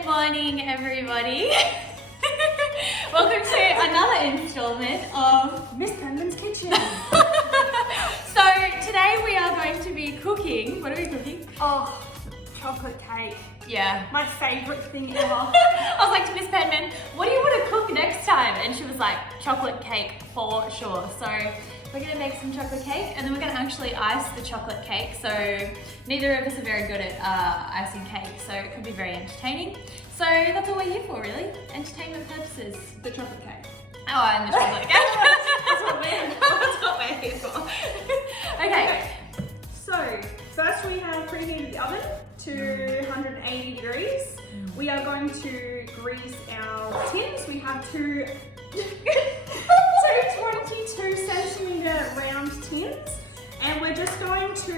Good morning, everybody. Welcome to another installment of Miss Penman's Kitchen. So today we are going to be cooking. What are we cooking? Oh, chocolate cake. Yeah. My favourite thing ever. I was like to Miss Penman, what do you want to cook next time? And she was like, chocolate cake for sure. So we're gonna make some chocolate cake and then we're gonna actually ice the chocolate cake. So neither of us are very good at icing cake, so it could be very entertaining. So that's all we're here for, really. Entertainment purposes. The chocolate cake. Oh, and the chocolate cake. That's what we're That's what we're here for. Okay. So, first we have preheated the oven to 180 degrees. We are going to grease our tins. We have two 22 centimetre round tins. And we're just going to,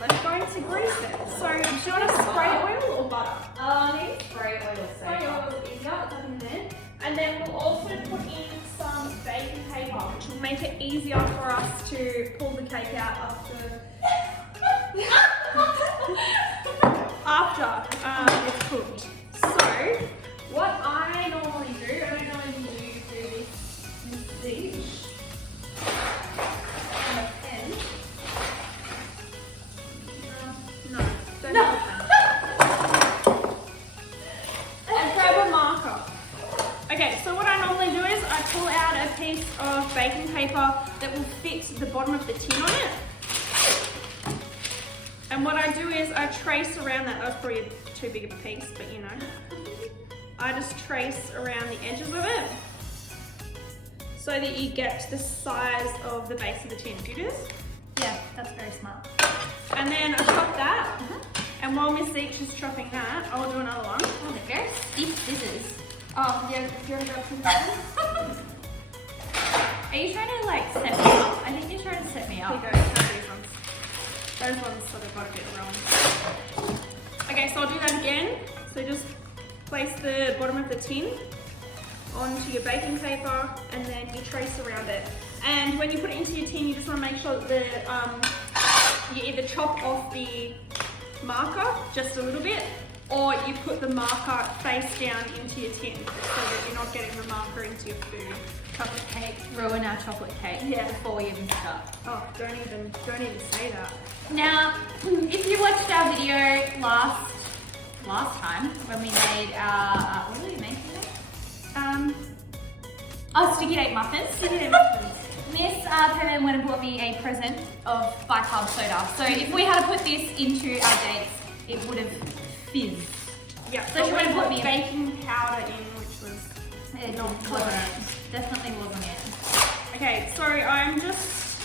we're going to grease it. So, do you want to spray oil or butter? I need spray oil. Spray oil is easier, it's up in there. And then we'll also put in some baking paper, which will make it easier for us to pull the cake out after it's cooked. So, what I normally do, I don't know if you do this in the dish. On a pen. No, don't have a pen. And grab a marker. Okay, so what I normally do is I pull out a piece of baking paper that will fit the bottom of the tin on it. And what I do is I trace around that. That was probably too big of a piece, but you know. I just trace around the edges of it so that you get the size of the base of the tin. Do you do this? Yeah, that's very smart. And then I chop that. And while Miss Each is chopping that, I'll do another one. Oh, they're very stiff scissors. Oh, yeah, do you want to grab some scissors? Are you trying to like set me up? I think you're trying to set me Here up. you go, have these ones. Those ones sort of got a bit wrong. Okay, so I'll do that again. So just place the bottom of the tin onto your baking paper and then you trace around it. And when you put it into your tin, you just want to make sure that you either chop off the marker just a little bit, or you put the marker face down into your tin so that you're not getting the marker into your food. Chocolate cake, ruin our chocolate cake before we even start. Oh, don't even say that. Now, if you watched our video last time when we made our, what did we make today? Sticky date muffins. Sticky date muffins. Miss Penman went and bought me a present of bicarb soda. So if we had to put this into our dates, it would have fizzed. Yeah, so she went and put me baking powder in, which was not wasn't it. Definitely wasn't it. Okay, so I'm just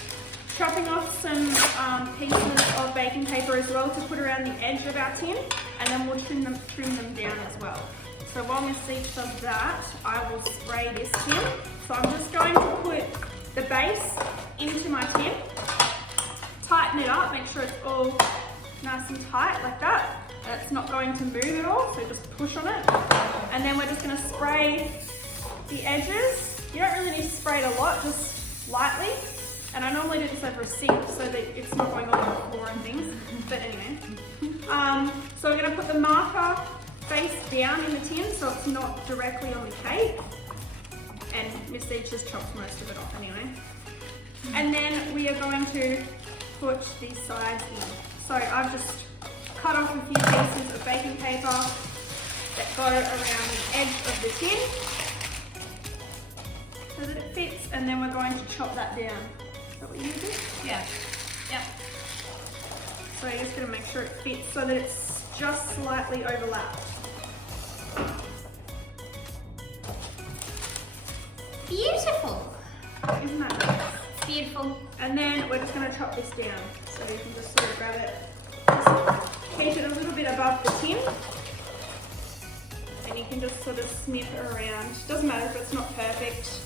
chopping off some pieces of baking paper as well to put around the edge of our tin, and then we'll trim them down as well. So while Miss Each does that, I will spray this tin. So I'm just going to put the base into my tin, tighten it up, make sure it's all nice and tight like that. And it's not going to move at all, so just push on it. And then we're just going to spray the edges. You don't really need to spray it a lot, just lightly. And I normally do this over a sink so that it's not going all over the floor and things. But anyway. So we're going to put the marker face down in the tin so it's not directly on the cake. And Miss Each has chopped most of it off anyway. And then we are going to put these sides in. So I've just cut off a few pieces of baking paper that go around the edge of the tin so that it fits, and then we're going to chop that down. Is that what you do? Yeah. Yep. So you're just going to make sure it fits so that it's just slightly overlapped. Beautiful. Isn't that nice? It's beautiful. And then we're just going to chop this down. So you can just sort of grab it, just keep it a little bit above the tin. And you can just sort of snip around. Doesn't matter if it's not perfect.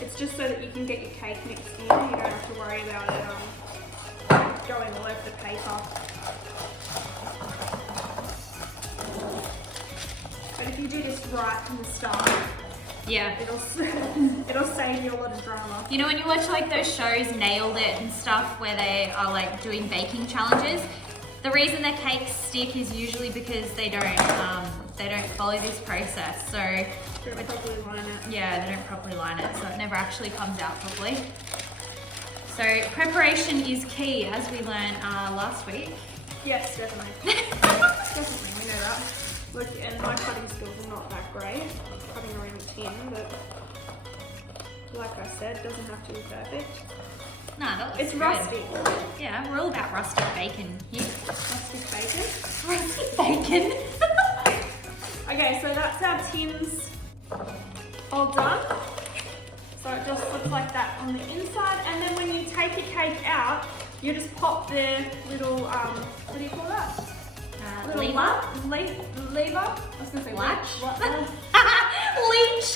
It's just so that you can get your cake mixed in. You don't have to worry about it going all over the paper. But if you do this right from the start, Yeah. It'll save you a lot of drama. You know when you watch like those shows, Nailed It and stuff, where they are like doing baking challenges, The reason the cakes stick is usually because they don't follow this process. So Don't properly line it. yeah, they don't properly line it, so it never actually comes out properly. So preparation is key, as we learned last week. Yes, definitely. Definitely, we know that. Look, and my cutting skills are not that great. Cutting around the tin, but like I said, doesn't have to be perfect. No, that looks It's good. rusty. Yeah, we're all about rustic bacon here. Rustic bacon. Rustic bacon. Okay, so that's our tins all done. So it just looks like that on the inside. And then when you take your cake out, you just pop the little, what do you call that? Little lever. I was going to say Latch? What? Leech.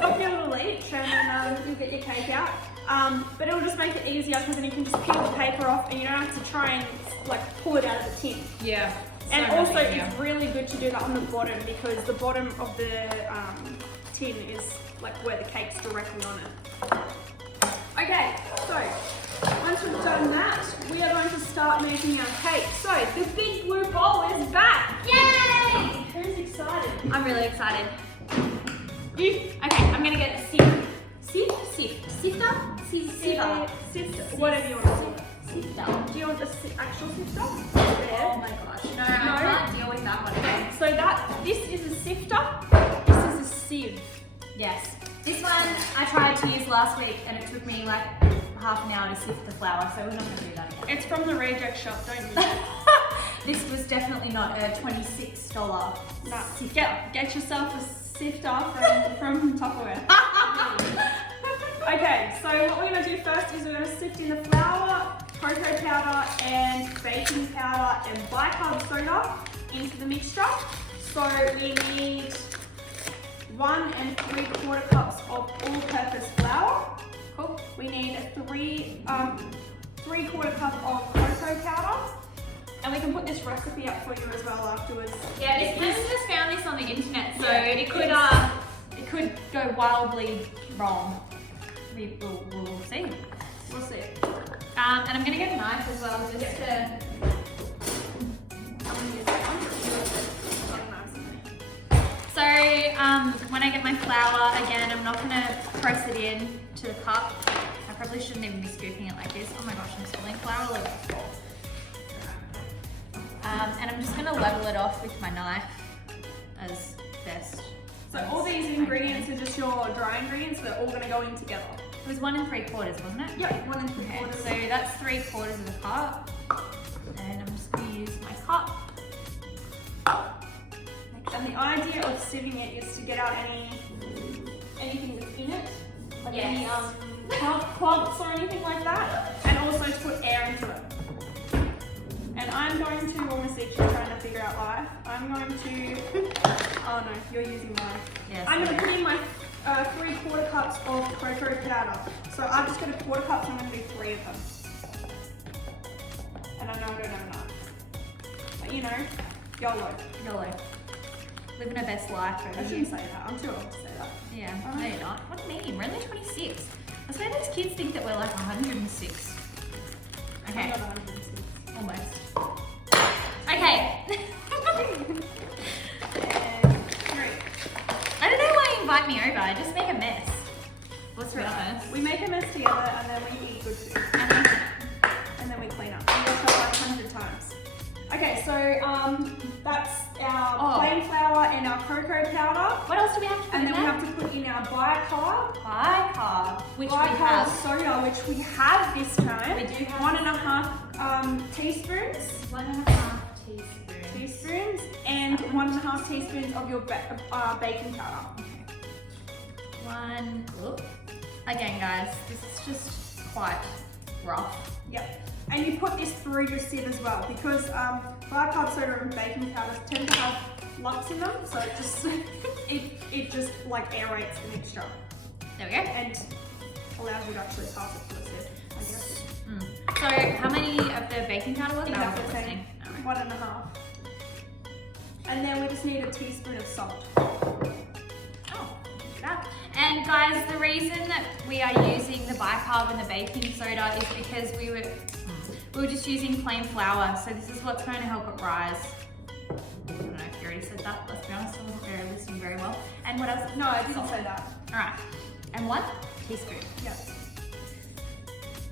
Pop your little leech and then you'll get your cake out. But it'll just make it easier because then you can just peel the paper off and you don't have to try and like pull it out of the tin. Yeah. And also it's really good to do that on the bottom because the bottom of the tin is like where the cake's directly on it. Okay, so once we've done that, we are going to start making our cake. So the big blue bowl is back. Yay! Who's excited? I'm really excited. You? Okay, I'm gonna get a sieve. Sifter? Sifter. Whatever you want to call it. Sifter. Do you want the actual sifter? Oh There. my gosh. No, I can't deal with that one. Okay, so this is a sifter, this is a sieve. Yes. This one I tried to use last week and it took me like half an hour to sift the flour, so we're not going to do that again. It's from the reject shop, don't use it. This was definitely not a $26 No, sifter. get yourself a sifter from Tupperware. Okay, so what we're going to do first is we're going to sift in the flour, cocoa powder and baking powder and bicarb soda into the mixture. So we need 1 3/4 cups of all-purpose flour. Cool. We need 3/4 cup of cocoa powder. And we can put this recipe up for you as well afterwards. Yeah, this person just found this on the internet, so Yeah, it could go wildly wrong. We'll see. We'll see. And I'm gonna get a knife as well, just to. So when I get my flour again, I'm not gonna press it in to the cup. I probably shouldn't even be scooping it like this. Oh my gosh, I'm spilling flour all over the floor. And I'm just gonna level it off with my knife as best. So all these ingredients are just your dry ingredients, they're all gonna go in together. It was 1 3/4, wasn't it? Yep, 1 Okay, 3/4. so that's 3/4 of the cup. And I'm just gonna use my cup. And the idea of sieving it is to get out anything that's in it, like any Yes. clumps or anything like that, and also to put air into it. And I'm going to, almost each trying to figure out life, I'm going to, oh no, you're using mine. Yes. I'm going to put in my 3/4 cups of cocoa powder. So I've just got a 1/4 cup, so I'm going to do 3 of them. And I know I don't have enough. But you know, YOLO. YOLO. Living our best life I over here. shouldn't say that, I'm too old to say that. Yeah, no you're not. What do you mean? We're only 26. I swear those kids think that we're like 106. I'm Okay, not 106. almost. Okay. And 3. I don't know why you invite me over. I just make a mess. Let's be honest. We make a mess together and then we eat good food. And then we clean up. We wash up like 100 times. Okay, so that's our plain flour and our cocoa powder. What else do we have to put And in then we there? have to put in our bicarb. Bicarb, which we Bicarb have. soda, which we have this time. We do have 1.5 teaspoons. 1.5 teaspoons. And 1.5 teaspoons of your baking powder. One. Oop. Again, guys, this is just quite rough. Yep. And you put this through your sieve as well because bicarb soda and baking powders tend to have lumps in them, so it just it just like aerates the mixture There we go. and allows you to actually pass it through the sieve, I guess. So, how many of the baking powder was it? I Exactly wasn't the same. listening. 1.5. And then we just need a teaspoon of salt. Oh, do that. And guys, the reason that we are using the bicarb and the baking soda is because we were just using plain flour, so this is what's going to help it rise. I don't know if you already said that, let's be honest, I wasn't really listening very well. And what else? No, I didn't say that. Alright, and 1 teaspoon. Yeah.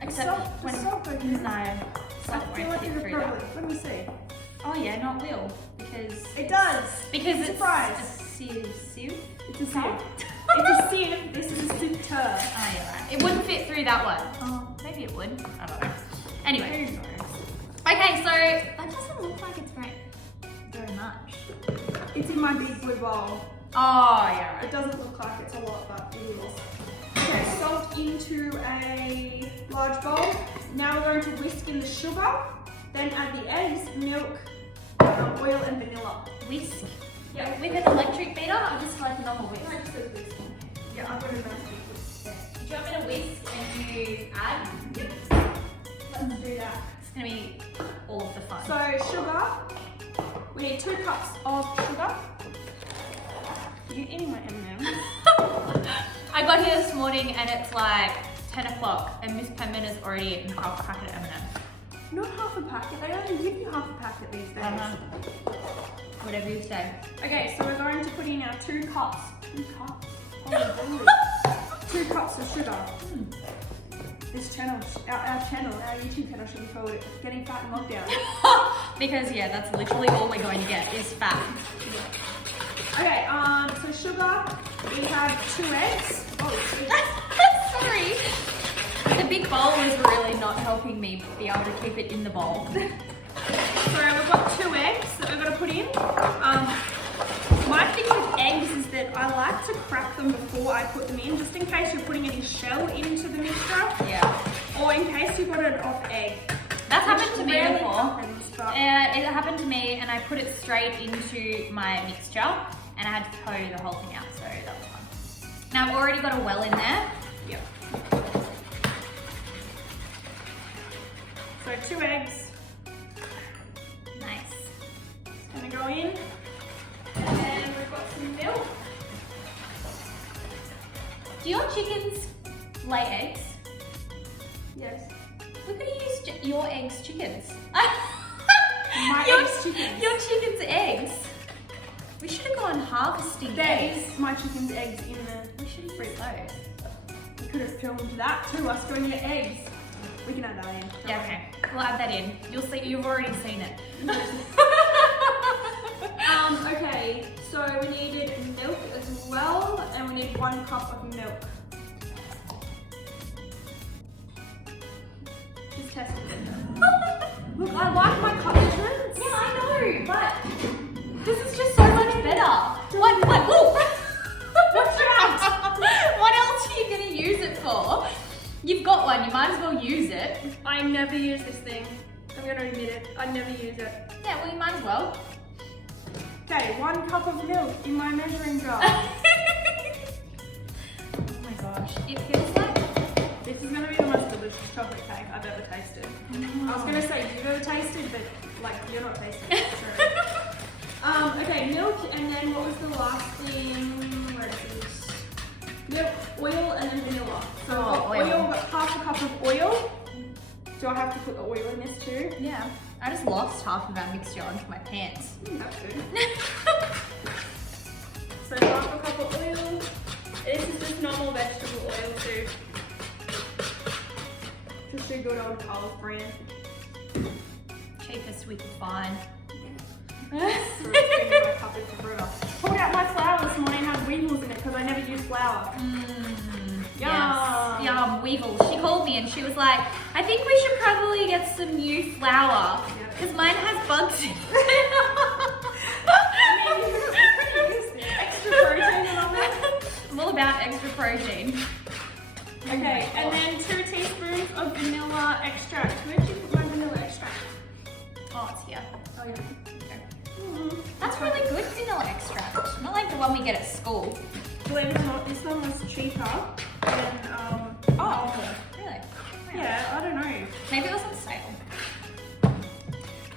Except when salt goes in. no, I salt feel won't like fit it through probably. that. Let me see. Oh yeah, no it will, because It does. it's Surprise. a sieve. It's a sieve. Salt? It's a sieve. This is a sifter. Oh yeah, right. It wouldn't fit through that one. Oh, maybe it would. I don't know. Anyway. Who knows? Okay, so that doesn't look like it's very much. It's in my big blue bowl. Oh yeah, right. It doesn't look like it's a lot, but it is. Okay, salt into a large bowl. Now we're going to whisk in the sugar, then add the eggs, milk, oil and vanilla. Whisk. Yeah. With an electric beater or just like a normal whisk? No, just goes whisk. Yeah, I've got a nice big whisk there. Do you want me to whisk and you add? Let's do that. It's gonna be all of the fun. So sugar, we need 2 cups of sugar. You're eating my M&M's. I got here this morning and it's like 10 o'clock and Miss Penman has already eaten half a packet of M&M's. Not half a packet, they only give you half a packet these days. Whatever you say. Okay, so we're going to put in our 2 cups. 2 cups? Holy moly. 2 cups of sugar. This channel, our YouTube channel should be called Getting Fat in Lockdown. Because yeah, that's literally all we're going to get is fat. Okay, so sugar, we have 2 eggs. Oh, Sorry. The big bowl is really not helping me be able to keep it in the bowl. so we've got 2 eggs that we're going to put in. My thing with eggs is that I like to crack them before I put them in, just in case you're putting any shell into the mixture, Yeah. or in case you got an off egg. That's happened to me Rarely before. happens, but It happened to me and I put it straight into my mixture and I had to tow the whole thing out, so that was fun. Now I've already got a well in there. yeah. So 2 eggs, Nice. gonna go in, and then we've got some milk. Do your chickens lay eggs? Yes. We could have used your eggs chickens. My your, eggs chickens. Your chicken's eggs. We should have gone harvesting There eggs. is my chicken's eggs in the We should have used those. We could have filmed that too, us going to get eggs. We can add that in. Yeah, okay. We'll add that in. You'll see. You've already seen it. Okay, so we needed milk as well, and we need 1 cup of milk. Just test it. Look, I like my cup measurements. Yeah, I know, but this is just so much better. What? Whoa! What's that? What else are you gonna use it for? You've got one. You might as well use it. I never use this thing. I'm gonna admit it. I never use it. Yeah, well, you might as well. Okay, 1 cup of milk in my measuring jar. Oh my gosh, it feels like. This is gonna be the most delicious chocolate cake I've ever tasted. I was gonna say you've ever tasted, but like you're not tasting it. Sorry. Okay, milk, and then what was the last thing? Where is this? Milk, oil, and then vanilla. So Oh, I've got oil. oil, got half a cup of oil. Do I have to put the oil in this too? Yeah. I just lost half of our mixture onto my pants. That's good. So half a cup of oil. This is just normal vegetable oil too. Just a good old Coles brand. Cheapest we could find. Pulled out my flour this morning, had weevils in it because I never use flour. Yes. Yum. Yum, weevils. She called me and she was like, I think we should probably get some new flour Yep. because mine has bugs in it. I mean, it's pretty used it. Extra protein and all that. I'm all about extra protein. Okay, and then 2 teaspoons of vanilla extract. Where'd you put my vanilla extract? Oh, it's here. Oh yeah. That's really good vanilla extract. Not like the one we get at school. Believe it or not, this one was cheaper than Oh, really? yeah, I don't know. Maybe it was on sale.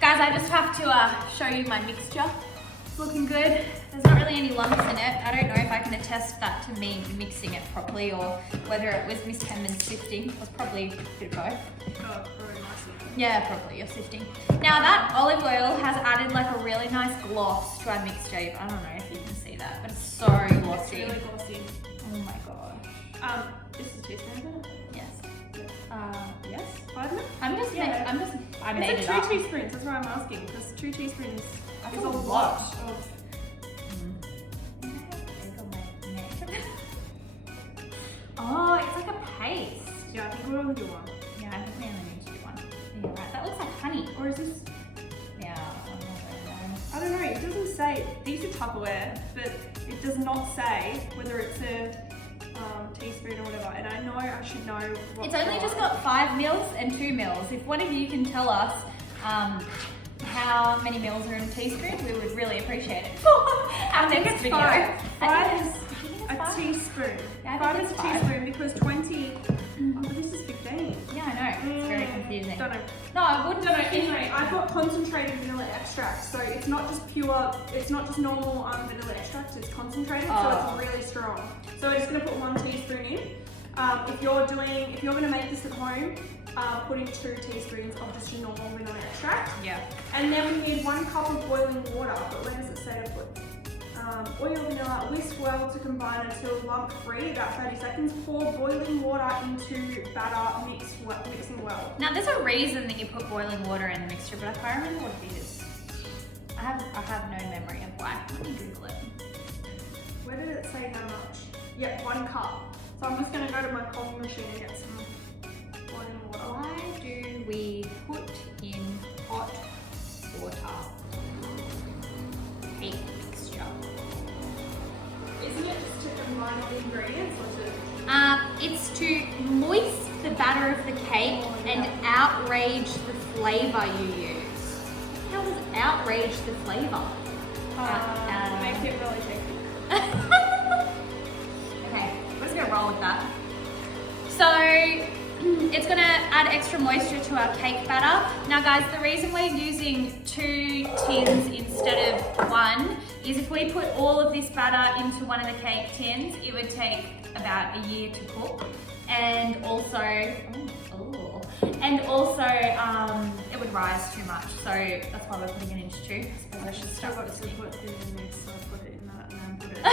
Guys, I just have to show you my mixture. It's looking good. There's not really any lumps in it. I don't know if I can attest that to me mixing it properly or whether it was Miss Penman's sifting. It was probably a bit of both. Oh, very nice. Yeah, probably your sifting. Now that olive oil has added like a really nice gloss to our mixture. I don't know if you can see that, but it's so glossy. It's really glossy. Oh my god. This is teaspoon, isn't it? Yes. Yes. Pardon? I made It's it like up. 2 teaspoons. That's why I'm asking, because 2 teaspoons That's is a a lot. lot of. Oh, it's like a paste. Yeah, I think we'll only do one. Yeah, I think we only need to do one. Yeah, right. That looks like honey. Or is this? Yeah, I'm not very nice. I don't know. It doesn't say. These are Tupperware, but it does not say whether it's a teaspoon or whatever. And I know I should know. What It's only just got 5 mils and 2 mils. If one of you can tell us how many mils are in a teaspoon, we would really appreciate it. Our next it's video. 5. I 5 think is it's- I think it's a 5. teaspoon. Yeah, I 5 think is a it's 5. teaspoon because 20. Oh, but this is 15. Yeah, I know. It's very confusing. Don't know. No, I wouldn't. Don't know. Anyway, I've got concentrated vanilla extract, so it's not just pure. It's not just normal vanilla extract. It's concentrated, so it's really strong. So we're just gonna put 1 teaspoon in. If you're gonna make this at home, put in 2 teaspoons of just your normal vanilla extract. Yeah. And then we need 1 cup of boiling water. But where does it say to put? Oil, vanilla, whisk well to combine until lump free, about 30 seconds. Pour boiling water into batter, mixing well. Now, there's a reason that you put boiling water in the mixture, but I can't remember what it is. I have no memory of why. Let me Google it. Where did it say how much? Yeah, 1 cup. So I'm just gonna go to my coffee machine and get some boiling water. Why do we put in hot water? Cake mixture. Isn't it just to combine all the ingredients or to? It's to moist the batter of the cake and outrage the flavour you use. How does outrage the flavour? Makes it really tasty. Okay, let's go roll with that. So it's gonna add extra moisture to our cake batter. Now guys, the reason we're using 2 tins instead of 1 is if we put all of this batter into one of the cake tins, it would take about a year to cook. And also, it would rise too much. So that's why we're putting it into 2. I suppose I should start with this. Put it in this, so I put it in that and then put it in.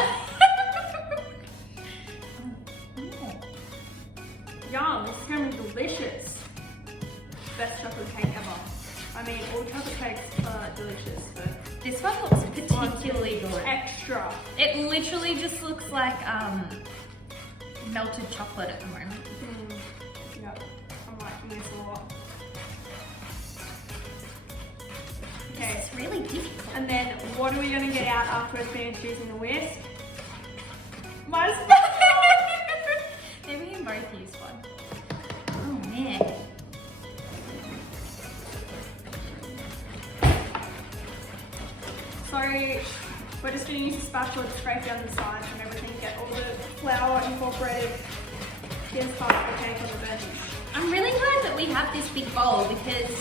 Yum, this is gonna be delicious. Best chocolate cake ever. I mean, all chocolate cakes are delicious, but This one looks particularly good. extra. It literally just looks like melted chocolate at the moment. Yep, I'm liking this a lot. Okay, It's really difficult. and then what are we gonna get out after it's finished using the whisk? My Maybe we can both use one. Oh man. So we're just going to use a spatula to scrape down the sides and everything, get all the flour incorporated. Here's part of the cake on the bench. I'm really glad that we have this big bowl because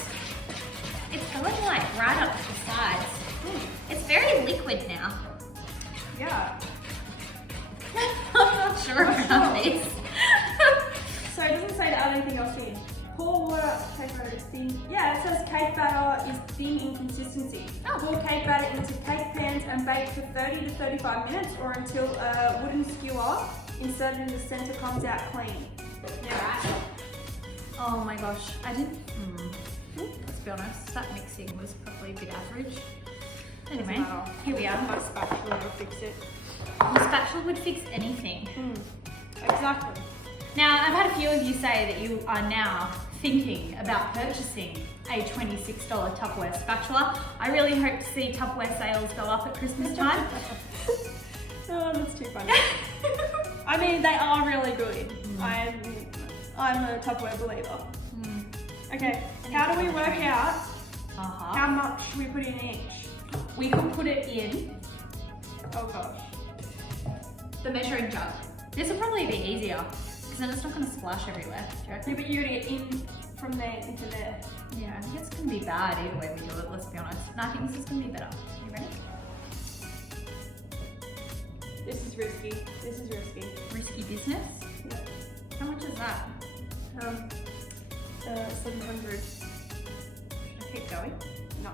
it's going like right up to the sides. It's very liquid now. Yeah. I'm not sure about this. So it doesn't say to add anything else in. Pour water, cake batter is thin. Yeah, it says cake batter is thin in consistency. Oh. Pour cake batter into cake pans and bake for 30 to 35 minutes or until a wooden skewer inserted in the center comes out clean. Yeah, right. Oh my gosh, I didn't. Let's be honest, that mixing was probably a bit average. Anyway, Doesn't matter. here we are. My spatula will fix it. The spatula would fix anything. Exactly. Now, I've had a few of you say that you are now thinking about purchasing a $26 Tupperware spatula. I really hope to see Tupperware sales go up at Christmas time. Oh, that's too funny. I mean, they are really good. I'm a Tupperware believer. Okay, how do we work out how much we put in each? We could put it in Oh gosh. the measuring jug. This will probably be easier because then it's not going to splash everywhere. Do you reckon? Yeah, but you're gonna get in from there into there. Yeah, I think it's going to be bad either way we do it, let's be honest. No, I think this is going to be better. You ready? This is risky. This is risky. Risky business? Yep. How much is that? 700. Should I keep going? No.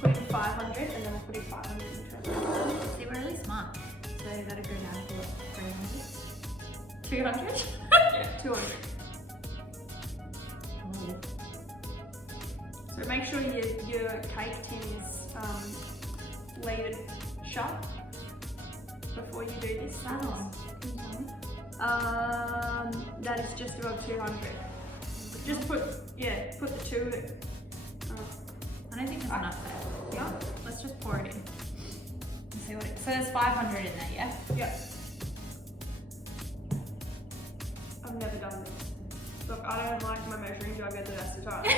Put in 500 and then we'll put in 500 in transfer. See, we're really smart. So that'll go down to what, 300? 200? Yeah, 200. Oh. So make sure your cake tin is leaded shut before you do this. That one. Can you tell me? That is just above 200. Just put the two. I don't think there's enough there. Yeah. Let's just pour it in. And see what it. So there's 500 in there, yeah? Yeah. I've never done this. Look, I don't like my measuring jug at the best of times.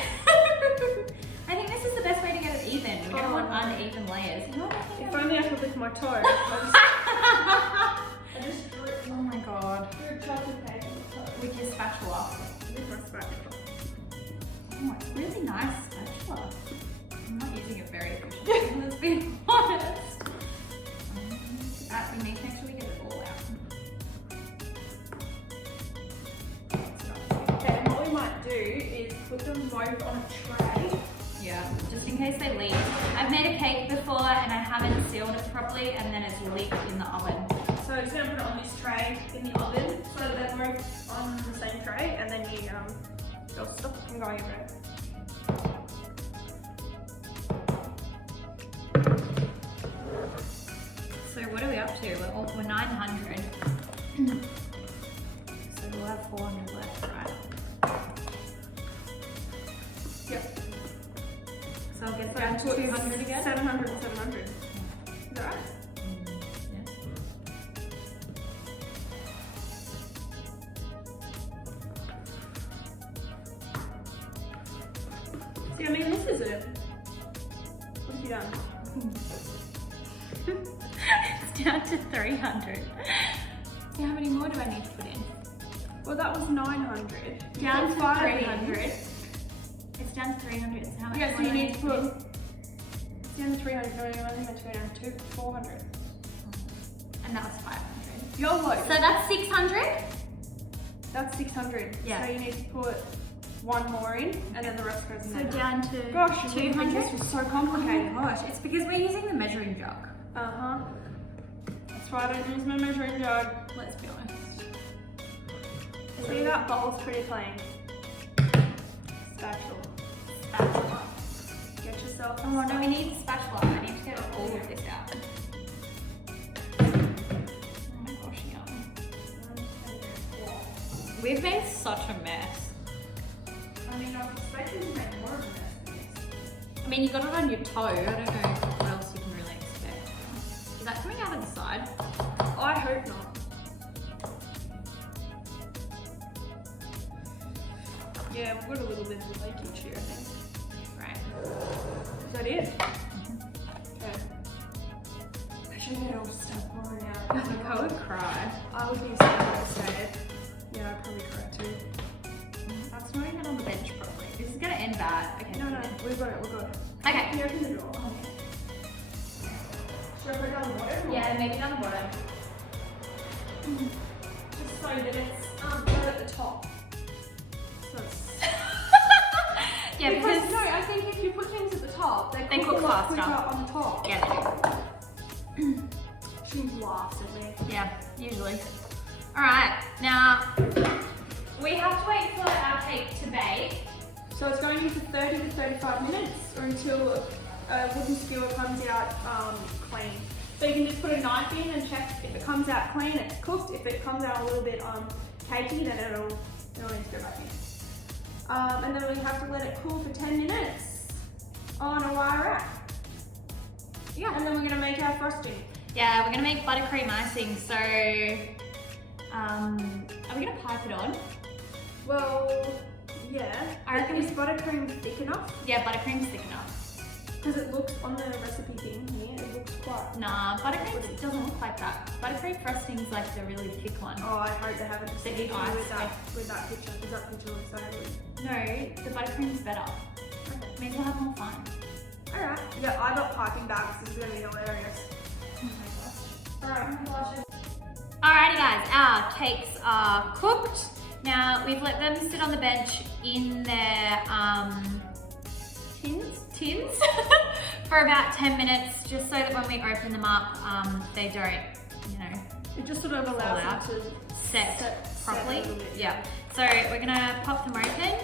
I think this is the best way to get it even. We don't want no. uneven layers. You know what I think If of? only I could lift my toe. I just Oh my god. threw chocolate cake on the toe. With your spatula. With my spatula. Oh, it's really nice spatula. I'm not using it very efficiently, let's be honest. We need to make sure we get it all out. Okay, and what we might do is put them both on a tray. Yeah, just in case they leak. I've made a cake before and I haven't sealed it properly and then it's leaked in the oven. So I'm just gonna put it on this tray in the oven so that they're both on the same tray, and then they'll stop it from going everywhere. So what are we up to? We're 900. So we'll have 400 left, right? Yep. So I'll get So down to put 200 again? 700 and 700. Is that right? Yeah. See, I mean, this is it. What have you done? It's down to 300. So how many more do I need to put in? Well, that was 900. Down to 500. 300. It's down to 300. So how much Yeah, so more you do I need to put. in? It's down to 300. No, you're only meant to go down to 400. And that was 500. YOLO. So that's 600? That's 600. Yeah. So you need to put one more in, and then the rest goes in So there. down to Gosh, 200? this was so Oh my complicated. gosh, it's because we're using the measuring jug. Uh-huh. That's why I don't use my measuring jug. Let's be honest. See, that bowl's pretty clean. Spatula. Spatula. Get yourself. Oh no, we need spatula. I need to get all of this out. Oh my gosh, yum. We've made such a mess. I mean, I was expecting to make more of a mess than this. I mean, you got it on your toe. I don't know what else you can really expect. Is that coming out of the side? I hope not. Yeah, we've got a little bit of leakage here, I think. Right. Is that it? Okay. I should get it all stuff pouring out. I would cry. I would be so devastated. Yeah, I'd probably cry too. That's not even on the bench properly. This is gonna end bad. Okay. No, we've got it, we've got it. Okay. Can you open the door? Should I put it down the water? Yeah, maybe down the bottom. Just so that it's right at the top. So it's... Yeah, because no, I think if you put things at the top, They cook a lot faster. quicker on the top. yeah, they do. She laughs at me. Yeah, usually. All right, now we have to wait for our cake to bake. So it's going into 30 to 35 minutes, or until a wooden skewer comes out clean. So you can just put a knife in and check if it comes out clean, it's cooked. If it comes out a little bit cakey, then it'll need to go back in. And then we have to let it cool for 10 minutes on a wire rack. Yeah. And then we're gonna make our frosting. Yeah, we're gonna make buttercream icing. So, are we gonna pipe it on? Well, yeah. I reckon Is buttercream thick enough? Yeah, buttercream's thick enough. Because it looks on the recipe thing here, it looks quite. Nah, buttercream doesn't look like that. Buttercream frosting's like the really thick one. Oh, I hope they haven't just The with ice. that picture. Because that picture looks so good. No, the buttercream's better. Okay. Maybe we'll have more fun. Alright. Yeah, I got piping bags. This is gonna be hilarious. Oh my gosh. Alrighty guys, our cakes are cooked. Now we've let them sit on the bench in their tins for about 10 minutes, just so that when we open them up, they don't, you know, It just sort of allows them to set properly. a little bit. Yeah. So we're gonna pop them open.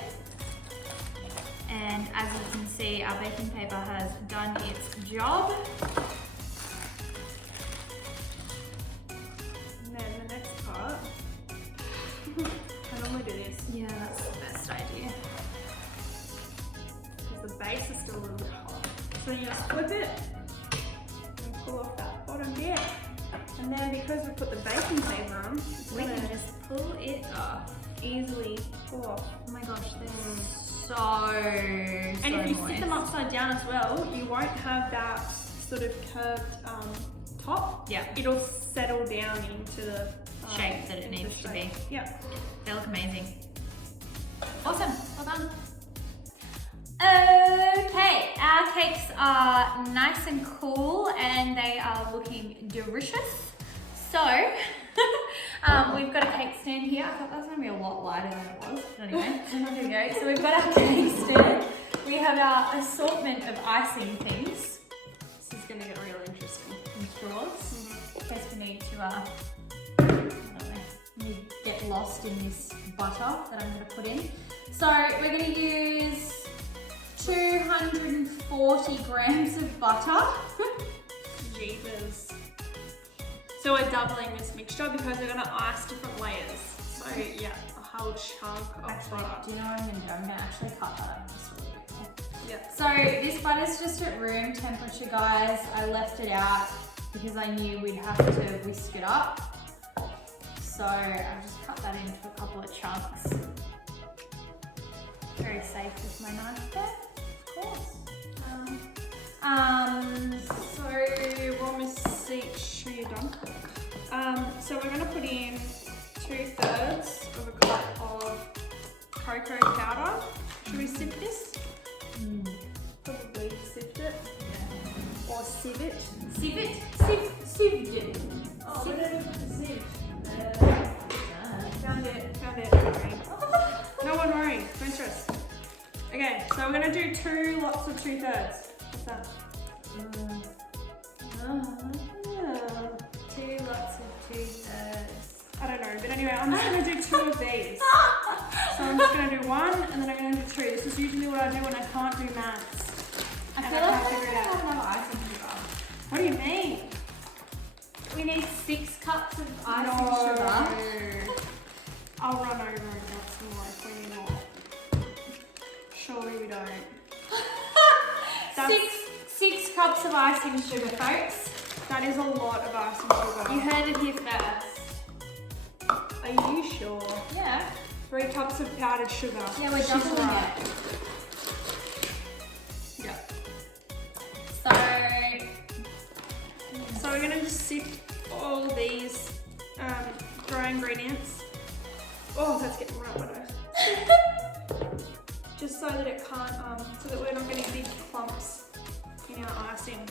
And as you can see, our baking paper has done its job. And then the next part, I normally do this Yeah, that's the best idea. because the base is still a little bit hot. So you just flip it and pull off that bottom bit. And then because we put the baking paper on, it's We gonna can just pull it off. easily pull off. Oh my gosh, they're so And if you moist. sit them upside down as well, you won't have that sort of curved top. Yeah. It'll settle down into the Shape that it into needs to shape. be. Yeah. They look amazing. Awesome, well done. Okay, our cakes are nice and cool and they are looking delicious. So, we've got a cake stand here. I thought that was gonna be a lot lighter than it was. But anyway, here we go. So we've got our cake stand. We have our assortment of icing things. This is gonna get real interesting. And straws. In case we need to, I don't know, we get lost in this butter that I'm going to put in. So we're going to use 240 grams of butter. Jeepers. So we're doubling this mixture because we're gonna ice different layers. So yeah, a whole chunk of Actually, butter. do you know what I'm going to do? I'm going to actually cut that up just a little bit more. Yeah. So this butter's just at room temperature, guys. I left it out because I knew we'd have to whisk it up. So I've just cut that into a couple of chunks. Very safe with my knife there, of course. So we'll miss sure you're done. So we're gonna put in 2/3 of a cup of cocoa powder. Should we sift this? Probably sift it. Or sieve it. Sieve it, sieved it. Oh, we don't even put the sieve. Found it. Don't worry. No one worry. Don't stress. Okay, so we're gonna do 2 lots of 2/3. What's that? 2 lots of 2/3. I don't know, but anyway, I'm just gonna do 2 of these. So I'm just gonna do 1 and then I'm gonna do 2. This is usually what I do when I can't do maths. I And feel I like can't figure it out. I have no icing sugar. What do you mean? We need 6 cups of icing sugar. I'll run over and get some more if we need more. Surely we don't. That's- Six cups of icing sugar, folks. That is a lot of icing sugar. You heard it here first. Are you sure? Yeah. 3 cups of powdered sugar. Yeah, we're She's doubling right. it. Yeah. So So we're gonna just sift all these dry ingredients. Oh, that's getting right on my nose. Just so that it can't, so that we're not getting big clumps in our icing.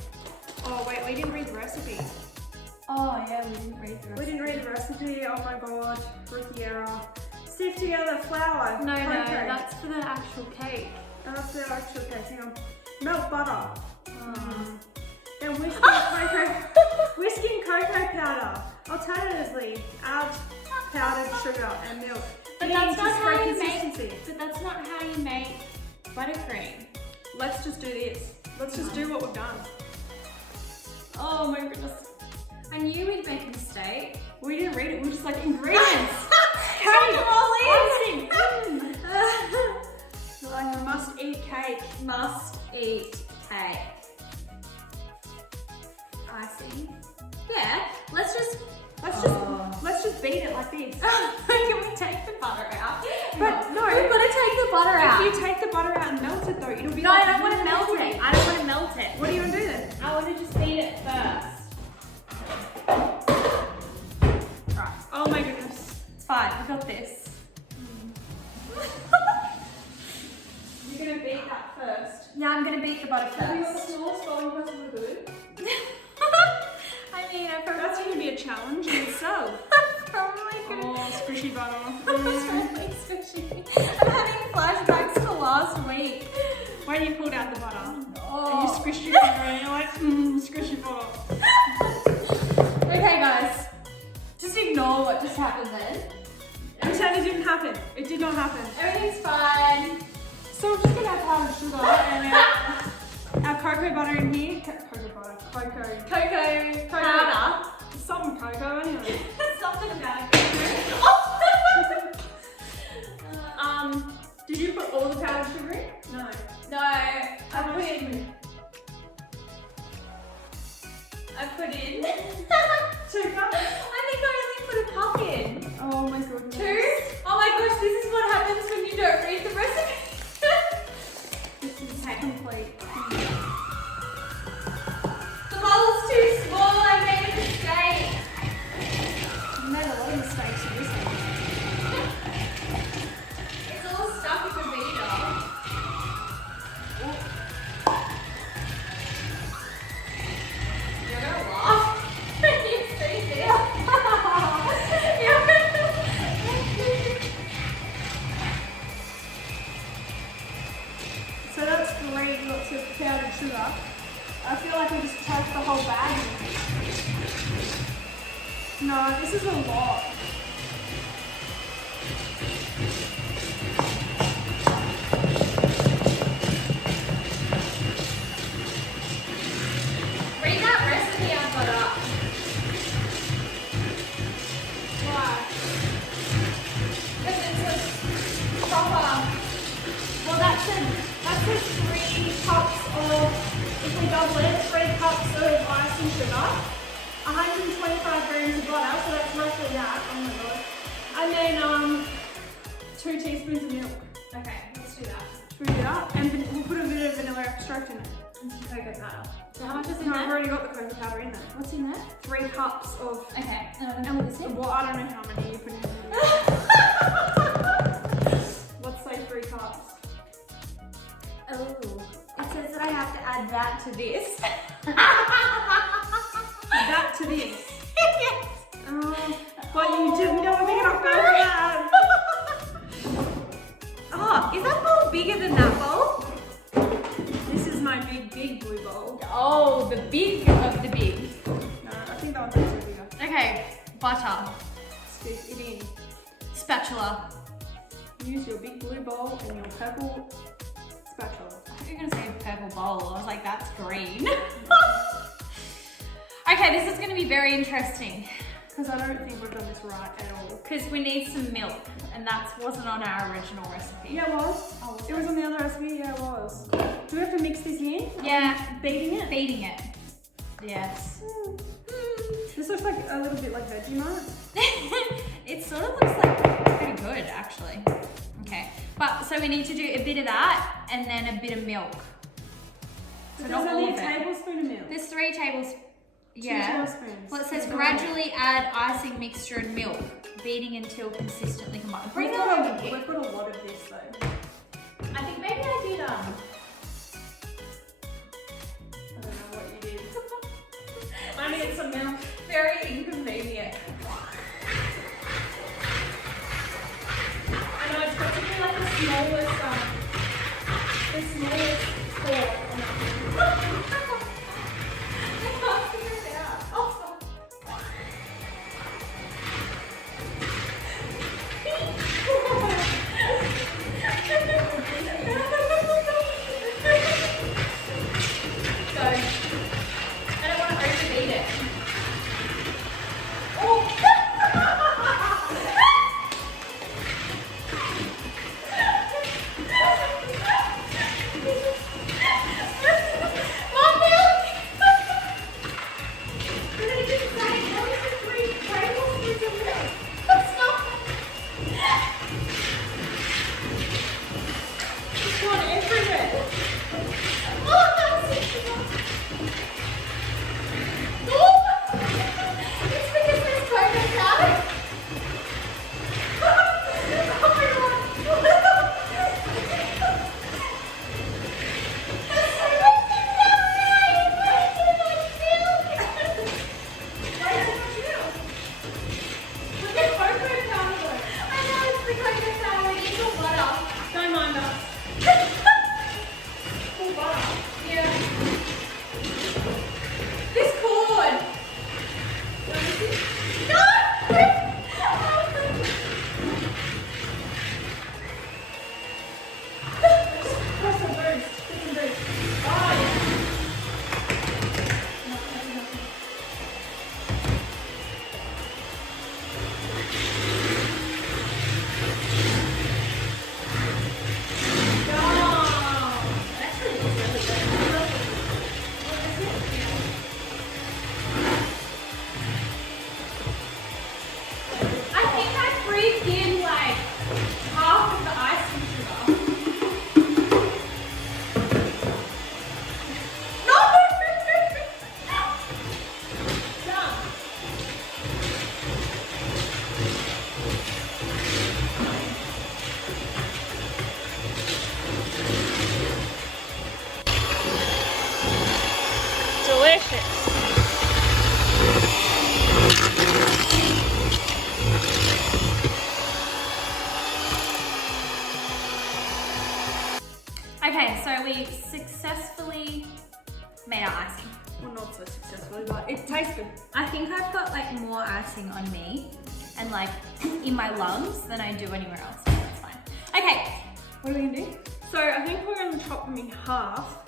Oh wait, we didn't read the recipe. Oh yeah, we didn't read the recipe. We didn't read the recipe. Oh my god, rookie error. Sift together flour. No, cocoa. that's for the actual cake. Oh, that's the actual cake. Hang on. Melt butter. Then whisking cocoa powder. Alternatively, add powdered sugar and milk. But Kneading that's to not spread how you consistency. make. But that's not how you make buttercream. Let's just do this. Let's just do what we've done. Oh my goodness. I knew we'd make a mistake. We didn't read it. We were just like ingredients. Chuck them all in. icing. You're like must eat cake. Must eat cake. Icing. Yeah. Let's Let's just beat it like this. Can we take the butter out? But no. We've got to take the butter out. If you take the butter out and melt it though, it'll be No, like I don't want to melt it. I don't want to melt it. What are you gonna do then? I want to just beat it first. Right. Oh my goodness. It's fine. We got this. You're gonna beat that first. Yeah, I'm going to beat the butter Have you got the first. smallest bowling press in the good? I mean, I probably That's gonna be a challenge in itself. Probably gonna. Oh, squishy butter. It's probably sushi. I'm having flashbacks to last week. When you pulled out the butter and you Oh. squished your finger and you're like, squishy butter. Okay, guys. Just ignore what just happened then. Pretend it didn't happen. It did not happen. Everything's fine. So we're just gonna have powdered sugar and our cocoa butter in here. Cocoa butter. Cocoa powder. Something cocoa anyway. Something about it. Did you put all the powdered sugar in? No. No, I put in 2 cups. I think I only put a cup in. Oh my goodness. 2? Oh my gosh, this is what happens when you don't read the recipe. This is complete. The bowl's too small, I made a mistake. You made a lot of mistakes in this one. It's all stuck in the beater. You're gonna laugh when you see this. So that's 3 lots of powdered sugar. I feel like we just choked the whole bag. No, this is a lot. Read that recipe I got up. Why? Because it's a proper. Well, that says 3 cups of, if we double it, 3 cups of icing sugar, 125 grams of butter, so that's roughly that. Oh my god. And then 2 teaspoons of milk. Okay, let's do that. Should we do that? And we'll put a bit of vanilla extract in it. And some cocoa powder. So how much is in No, I've there? already got the cocoa powder in there. What's in there? 3 cups of. Okay, and I'm gonna put this in. Well, I don't know how many you put in. Let's say 3 cups. Oh, it says that I have to add that to this. That to this. Yes. But you didn't know a big enough bowl for that. Oh, is that bowl bigger than that bowl? This is my big blue bowl. Oh, the big of the big. No, I think that one's actually bigger. Okay, butter, Stick it in. spatula. Use your big blue bowl and your purple spatula. I thought you were gonna say purple bowl. I was like, that's green. Okay, this is gonna be very interesting Because I don't think we've done this right at all. because we need some milk, and that wasn't on our original recipe. Yeah, it was. Oh, It was on the other recipe. Yeah, it was. Do we have to mix this in? Yeah, Beating it? beating it. Yes. This looks like a little bit like Vegemite. It sort of looks like pretty good, actually. Okay, but so we need to do a bit of that and then a bit of milk. So But not there's all only of a it. tablespoon of milk. There's 3 tablespoons. 2 Yeah. tablespoons. Well, it says It's not gradually add icing mixture and milk, beating until consistently combined. Bring We've that got, over a, here. we've got a lot of this though. I think maybe I did. I don't know what you did. I need some milk. Very inconvenient. I know it's got to be like the smallest fork on that thing. I can't figure it out. Oh. Go. I don't want to overbeat it. Oh. More milk. What did you say? What is it? 3 tablespoons of milk. Stop. It's gone everywhere. Oh, that's it. made our icing. Well, not so successfully, but it tastes good. I think I've got like more icing on me and like in my lungs than I do anywhere else. So that's fine. Okay, what are we gonna do? So I think we're going to chop them in half.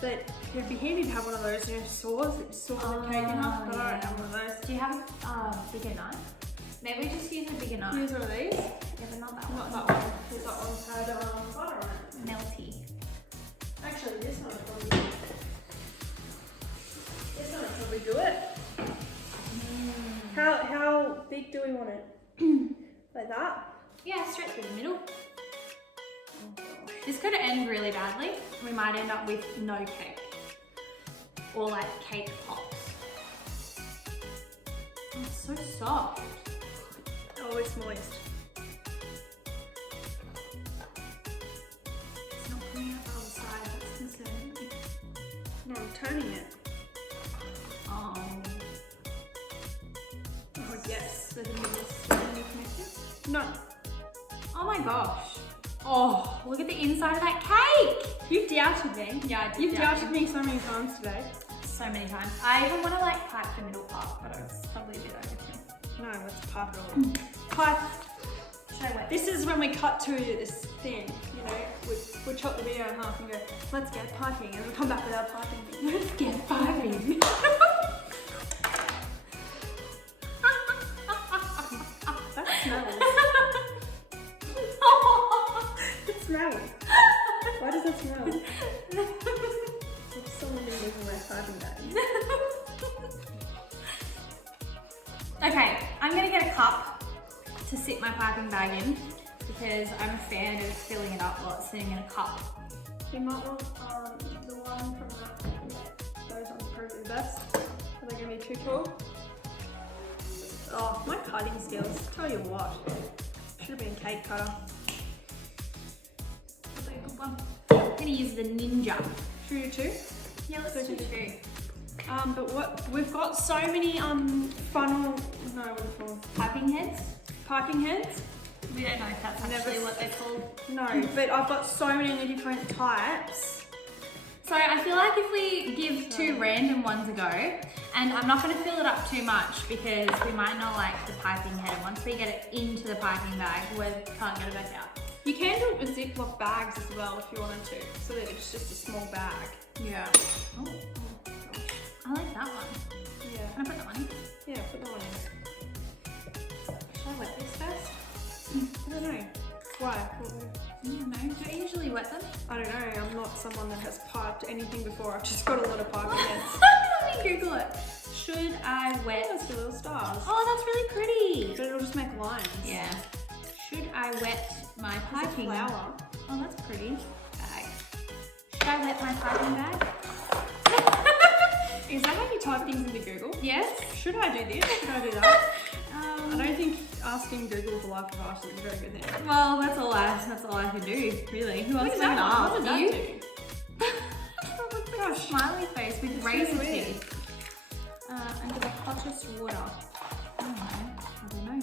But it'd be handy to have one of those, you know, saws that saw the cake in half. But I don't have one of those. Do you have a bigger knife? Maybe just use a bigger knife. Use one of these. Yeah, but not that one. Not that one. Because that one's had butter on it. Melty. Actually, this one will probably. This one will probably do it. How big do we want it? Like that? Yeah, straight through the middle. This could end really badly. We might end up with no cake. Or like cake pops. Oh, it's so soft. Oh, it's moist. It's not coming out the other side, that's concerning me. No, I'm turning it. Oh. Oh, yes. So the middle's connected? No. Oh my gosh. Oh, look at the inside of that cake. You've doubted me. Yeah, You've doubted me so many times today. So many times. I even want to like pipe the middle part, but it's probably a bit overkill. No, let's pipe it all. Pipe. Should I wet This is when we cut to this thing, you know, we chop the video in half and go, let's get piping, and we come back with our piping thing. Let's get piping. That smells. It smells. Why does it smell? What's someone been leaving my piping bag? Okay, I'm gonna get a cup to sit my piping bag in because I'm a fan of filling it up while it's sitting in a cup. You might want the one from that. Those ones prove the best. Are they gonna be too tall? Oh, my cutting skills. Tell you what. Should have been a cake cutter. That's a good one. I'm gonna use the Ninja. Should we do two? Yeah, let's do two. But what we've got so many funnel, no, what are they called? Piping heads? Piping heads. We don't know if that's actually what they're called. No, but I've got so many different types. So I feel like if we give two random ones a go, and I'm not going to fill it up too much because we might not like the piping head, and once we get it into the piping bag, we can't get it back out. You can do it with Ziploc bags as well if you wanted to, so that it's just a small bag. Yeah. Oh, gosh. I like that one. Yeah. Can I put that one in? Yeah, put that one in. Should I wet this first? I don't know. Why? I don't know. Do I usually wet them? I don't know. I'm not someone that has piped anything before. I've just got a lot of piping heads. Let me Google it. Should I wet? That's the little stars. Oh, that's really pretty. But it'll just make lines. Yeah. Should I wet my piping flower? Oh, that's pretty. Bag. Should I wet my piping bag? Is that how you type things into Google? Yes. Should I do this? Should I do that? I don't think asking Google for life advice is a very good thing. Well, that's all I can do, really. Who else What is can that? ask? What does that You? do? Looks like a smiley face with It's razor really weird. teeth. Under the hottest water. I don't know.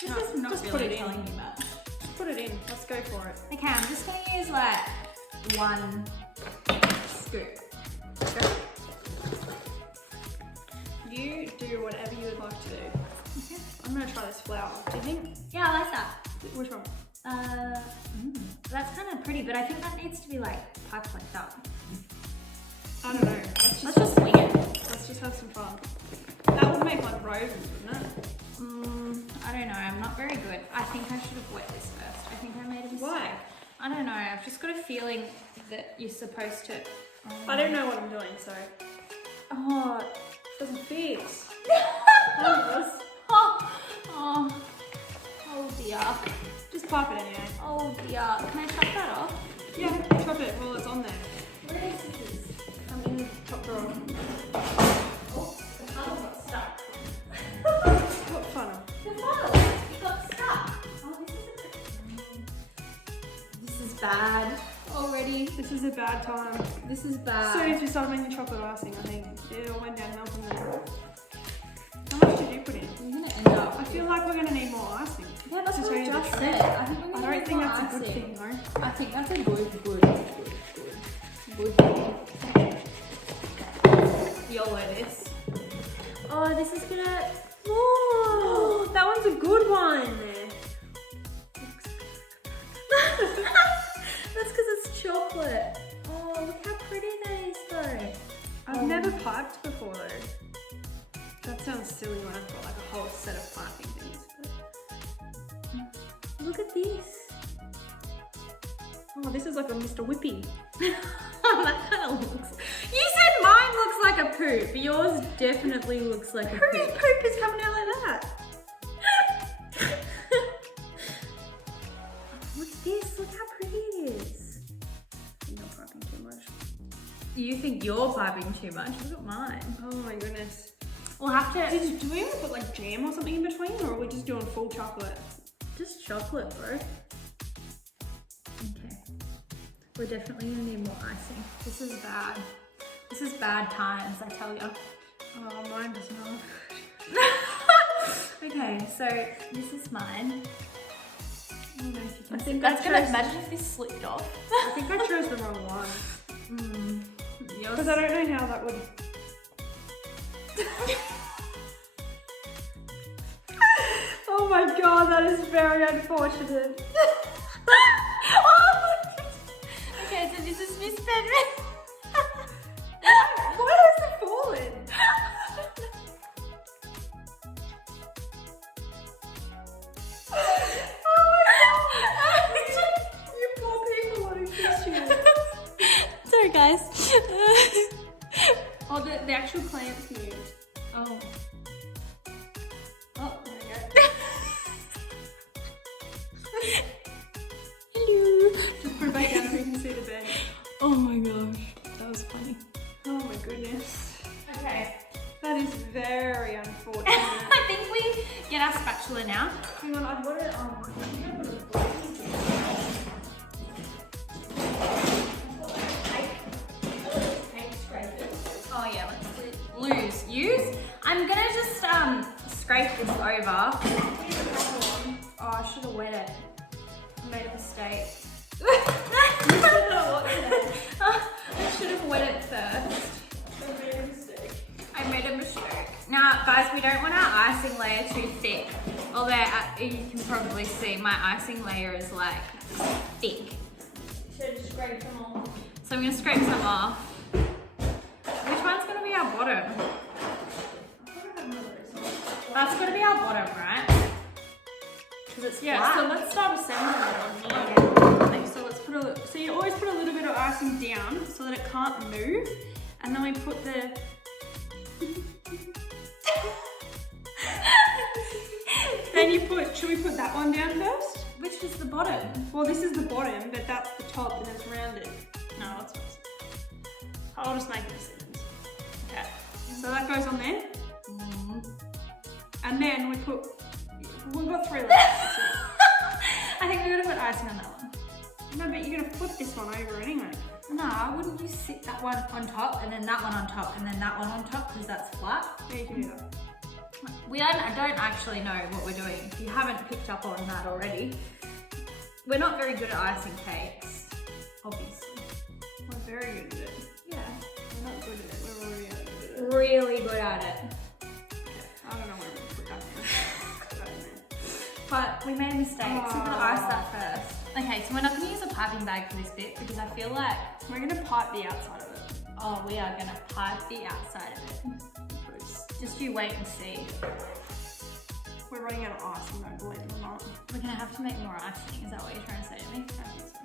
This No, is not just really put it in. telling me much. Just put it in. Let's go for it. Okay, I'm just gonna use like one scoop. Okay. You do whatever you would like to do. Okay. I'm gonna try this flower. Do you think? Yeah, I like that. Which one? That's kind of pretty, but I think that needs to be like piped like that. I don't know. Let's just swing it. Let's just have some fun. That would make like roses, wouldn't it? I don't know. I'm not very good. I think I should have wet this first. I think I made a mistake. Why? I don't know. I've just got a feeling that you're supposed to. I don't know what I'm doing, so. Oh, It doesn't fit. oh dear. Just pipe it anyway. Oh dear. Can I chop that off? Yeah, chop it while it's on there. Where is scissors? I'm in the top drawer. Oh, the funnel got stuck. What funnel? The funnel, it got stuck. Oh, this is bad already. This is a bad time. This is As bad. soon as we started making chocolate icing, I think it all went downhill from there. How much did you put in? I'm gonna end up. I feel like we're going to need more icing. Yeah, that's to what tell I you the just truth. said. I think we're I gonna don't need think more that's a good icing. thing, though. I think that's a good thing. YOLO this. Oh, this is gonna. Oh, that one's a good one. That's because it's chocolate. Oh, look how pretty that is, though. I've never piped before though. That sounds silly when I've got like a whole set of piping things. Look at this. Oh, this is like a Mr. Whippy. That kind of looks. You said mine looks like a poop. Yours definitely looks like a poop. Whose poop is coming out like that? Look at this. Look how pretty it is. You're not piping too much. You think you're piping too much? Look at mine. Oh my goodness. We'll have to. Do we ever put like jam or something in between, or are we just doing full chocolate? Just chocolate, bro. Okay. We're definitely gonna need more icing. This is bad. This is bad times, I tell you. Oh, mine does not. Okay, so this is mine. I don't know if you can I think That's gonna chose- imagine if this slipped off. I think I chose the wrong one. Yours. Because I don't know how that would. Oh my god, that is very unfortunate. Okay, so this is Miss Penman. Why has it fallen? You poor people on a tissue. Sorry, guys. Oh, the actual clamps moved. Oh. Oh, there we go. Hello. Just put it back down so you can see the bed. Oh my gosh, that was funny. Oh my goodness. Okay. That is very unfortunate. I think we get our spatula now. Hang on, I've got it Oh yeah, let's use. I'm gonna just scrape this over. Oh, I should have wet it. I made a mistake. I should have wet it first. I made a mistake. Now, guys, we don't want our icing layer too thick. Although you can probably see my icing layer is like thick. Should have scraped them off. So I'm gonna scrape some off. Which one's gonna be our bottom? That's gonna be our bottom, right? Because it's Yeah, so flat. let's start assembling it on here. Okay, so let's put a, so you always put a little bit of icing down so that it can't move. And then we put the, then you put, should we put that one down first? Which is the bottom? Well, this is the bottom, but that's the top and it's rounded. No, that's what it's, I'll just make it a sentence. Okay, so that goes on there. And then we put, we've got 3 layers. I think we're gonna put icing on that one. No, but you're gonna flip this one over anyway. No, wouldn't you sit that one on top and then that one on top and then that one on top because that's flat? Yeah, you can do that. I don't actually know what we're doing. If you haven't picked up on that already, we're not very good at icing cakes, obviously. We're very good at it. Yeah, We're not good at it, we're really good at it. really good at it. Okay, I don't know where I'm gonna put that now. Put that in there. But we made a mistake, so we're gonna ice that first. Okay, so we're not gonna use a piping bag for this bit because I feel like, We're gonna pipe the outside of it. oh, we are gonna pipe the outside of it. Just you wait and see. We're running out of icing, don't believe it or not. We're gonna have to make more icing. Is that what you're trying to say to me? I think so.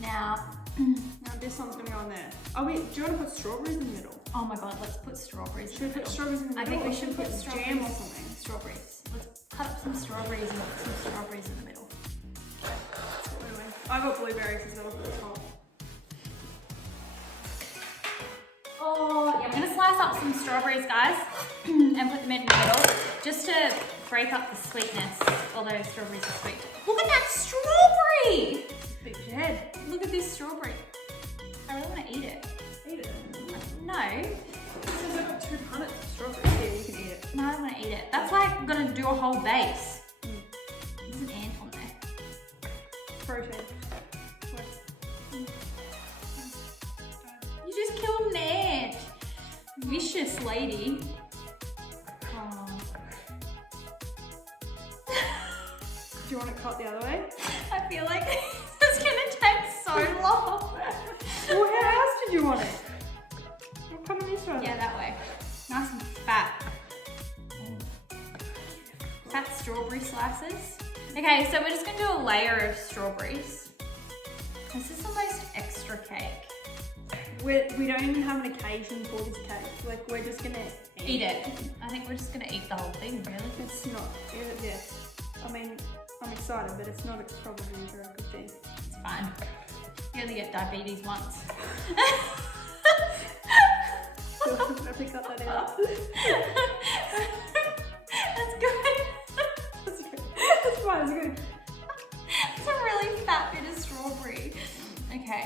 Now, Now this one's gonna go on there. Oh wait, do you want to put strawberries in the middle? oh my god, let's put strawberries in Should we the put middle. strawberries in the I middle? think we or should put jam or strawberries. something. Strawberries. Let's cut up some strawberries and put some strawberries in the middle. That's what we're doing. I got blueberries as well for the top. Oh, yeah, I'm gonna slice up some strawberries, guys, and put them in the middle, just to break up the sweetness, although strawberries are sweet. Look at that strawberry! Big head. Look at this strawberry. I really wanna eat it. Eat it. No, Because I've got 2 punnets of strawberries here, you can eat it. no, I don't wanna eat it. That's like gonna do a whole base. There's an ant on there. Protein. lady. Oh. Do you want it cut the other way? I feel like this is gonna take so long. Well, how else did you want it? Well, come on this way. Yeah, that way. Nice and fat. Fat strawberry slices. Okay, so we're just gonna do a layer of strawberries. This is the most extra cake. We don't even have an occasion for this cake. Like, we're just gonna Eat it. I think we're just gonna eat the whole thing, really. It's not. Yeah. I mean, I'm excited, but it's not probably a very good thing. It's fine. You only get diabetes once. I pick up that out. That's good. That's good. That's fine, it's good. It's a really fat bit of strawberry. Okay.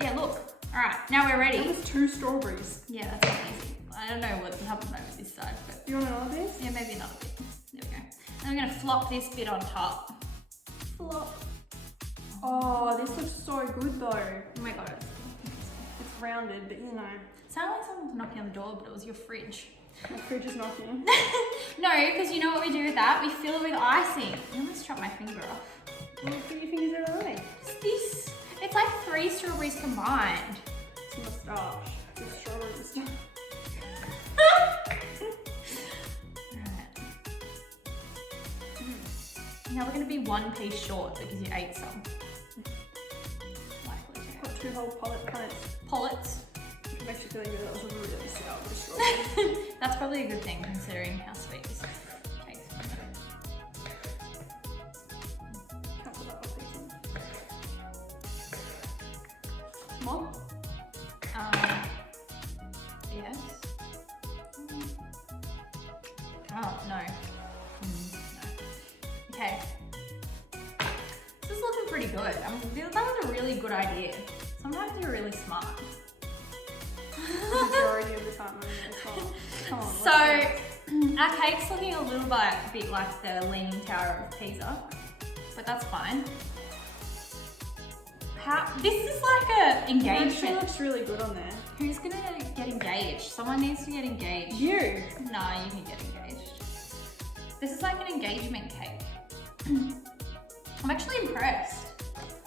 Yeah, look. All right, now we're That ready. was 2 strawberries. Yeah, that's easy. I don't know what's happening over this side, but Do you want another piece? yeah, maybe another bit. There we go. And I'm gonna flop this bit on top. Flop. Oh, this looks so good though. Oh my god. It's rounded, but you know, It sounded like someone was knocking on the door, but it was your fridge. my fridge is knocking. No, because you know what we do with that? We fill it with icing. You almost chopped my finger off. What do you think is out of the way? What's this? It's like 3 strawberries combined. It's moustache. It's strawberry moustache. Alright. Now we're going to be 1 piece short because you ate some. Likely to. Got 2 whole planets. Pullets. Which makes you feel like that was a really sour strawberry. That's probably a good thing considering how sweet this cake is. Can't put that whole piece in. Small? Yes. Oh, no. No. Okay. This is looking pretty good. That was a really good idea. Sometimes you're really smart. Majority of the time, I'm really small. Come on. So, our cake's looking a little bit like the Leaning Tower of Pisa, but that's fine. This is like a It actually engagement. looks really good on there. Who's gonna get engaged? Someone needs to get engaged. You. No, you can get engaged. This is like an engagement cake. I'm actually impressed.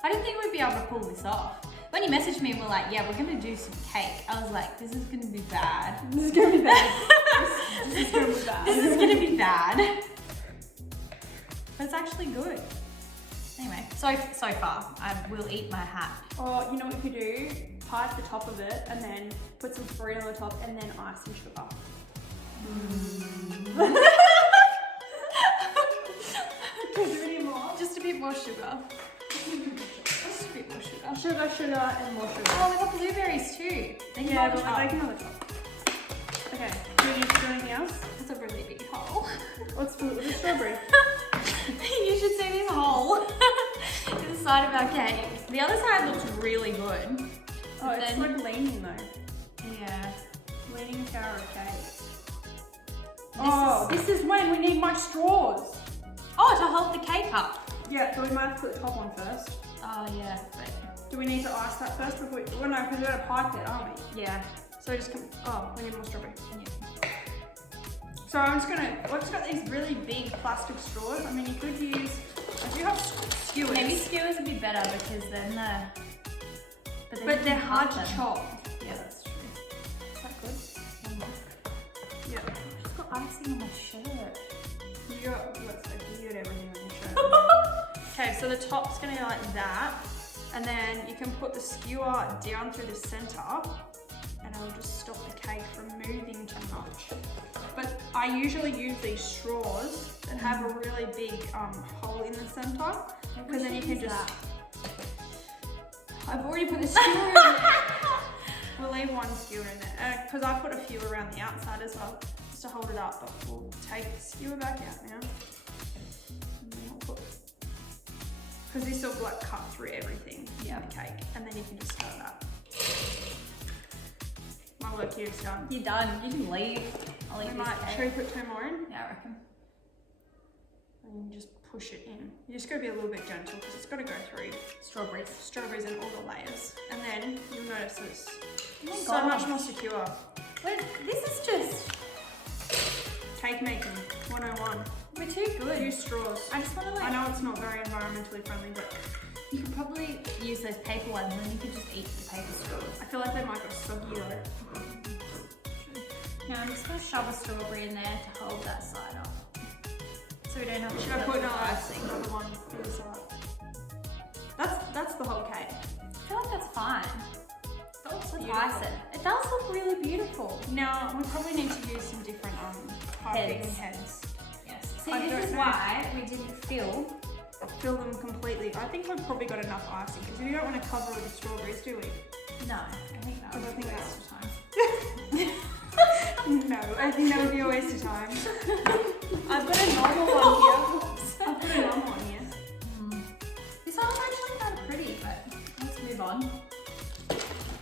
I didn't think we'd be able to pull this off. When you messaged me and were like, yeah, we're gonna do some cake, I was like, this is gonna be bad. This is gonna be bad. This is gonna be bad. This is gonna be bad. But it's actually good. Anyway, so far, I will eat my hat. Or you know what you could do? Pipe the top of it and then put some fruit on the top and then ice and sugar. Can you do any more? Just a bit more sugar. Just a bit more sugar. Sugar, and more sugar. Oh, we got blueberries too. They can Yeah, go but on they top. can on the top. Okay, do we need to do anything else? That's a really big hole. Let's do it with the strawberry. You should see this hole in the side of our cake. The other side looks really good. Oh, But it's then- like leaning though. Yeah. Leaning tower of cake. This This is when we need my straws. Oh, to hold the cake up. Yeah, so we might have to put the top on first. Oh yeah, but Do we need to ice that first before we, well no, because we're gonna pipe it, aren't we? yeah. So just come, oh, we need more strawberry. Yeah. So I'm just gonna, I've just got these really big plastic straws. I mean, you could use, I do have skewers. Maybe skewers would be better because then But they're hard to them. chop. Yeah, that's true. Is that good? Yeah. I've just got icing on my shirt. You got, let's say, you got everything on your shirt. Okay, so the top's gonna go like that. And then you can put the skewer down through the center and it'll just stop the cake from moving too much. But I usually use these straws that have a really big hole in the center. Because then you can just... I've already put the skewer in there. We'll leave one skewer in there. Because I put a few around the outside as well, just to hold it up. But we'll take the skewer back out now. And then we'll put... Because this will like cut through everything in the cake. And then you can just start that. My work here is done. You're done. You can leave. I'll We eat might, this should we cake. put 2 more in? Yeah, I reckon. And you just push it in. You just gotta be a little bit gentle because it's gotta go through strawberries and all the layers. And then you'll notice it's Oh my so gosh. much more secure. This is just, Cake making 101. we're too good. Use straws. I just want to I know it's not very environmentally friendly, but you could probably use those paper ones and then you could just eat the paper straws. I feel like they might go soggy though. Now I'm just going to shove a strawberry in there to hold that side up. So we don't have to Should I fill put it with another icing. one inside? That's the whole cake. I feel like that's fine. That looks Let's beautiful. ice it. It does look really beautiful. Now we probably need to use some different piping heads. Yes. See, I this don't is know. why we didn't fill. Fill them completely. I think we've probably got enough icing because we don't want to cover with the strawberries, do we? No, I think that I was think a that's- waste of time. No, I think that would be a waste of time. I've got a normal one here. I've got a normal one here. This one's actually kind of pretty, but let's move on.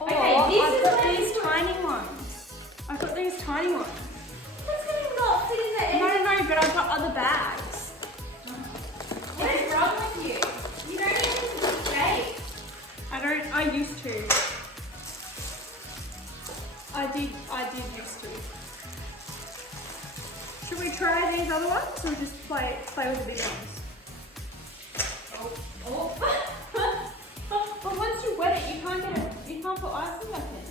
Okay, this I've is got where these tiny ones. I've got these tiny ones. That's gonna not fit in the No, but I've got other bags. What is wrong with you? You don't even bake. I used to. I did used to. Should we try these other ones or just play with the big ones? Oh. But once you wet it, you can't get it. You can't put icing back in it.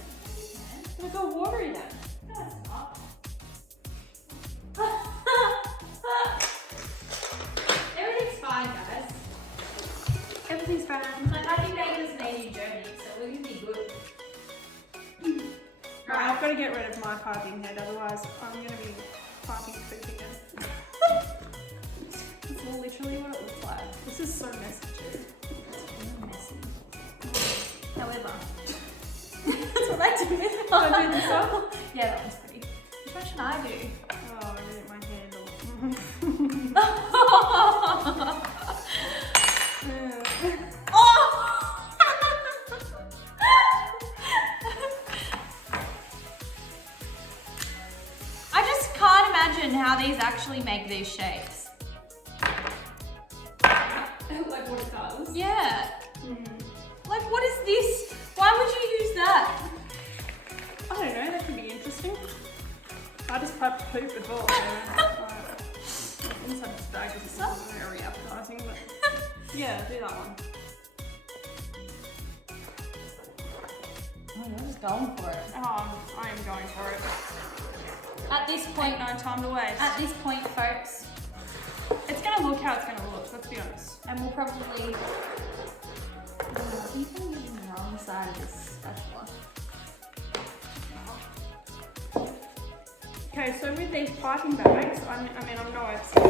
It'll go watery then. No, it's not. Everything's fine, guys. Everything's fine. Like, I think baking is an easy journey, so we're gonna be good. Right, I've got to get rid of my piping head, otherwise I'm going to be piping poop again. It's literally what it looks like. This is so messy too. It's really messy. However, That's what I do. Oh, I do this one? yeah, that one's pretty. Which one should I do? Oh, I hit my handle. I just can't imagine how these actually make these shapes. Like what it does. Yeah. Like, what is this? Why would you use that? I don't know, that could be interesting. I just pipe poop as well. So, inside this bag is not very appetizing, but yeah, do that one. Oh, you're just going for it. Oh, I am going for it. At this point, No time to waste. at this point, folks, It's gonna look how it's gonna look, let's be honest. and we'll probably. I think I'm using the wrong side of this spatula. Okay, so with these piping bags, I mean, I'm no expert,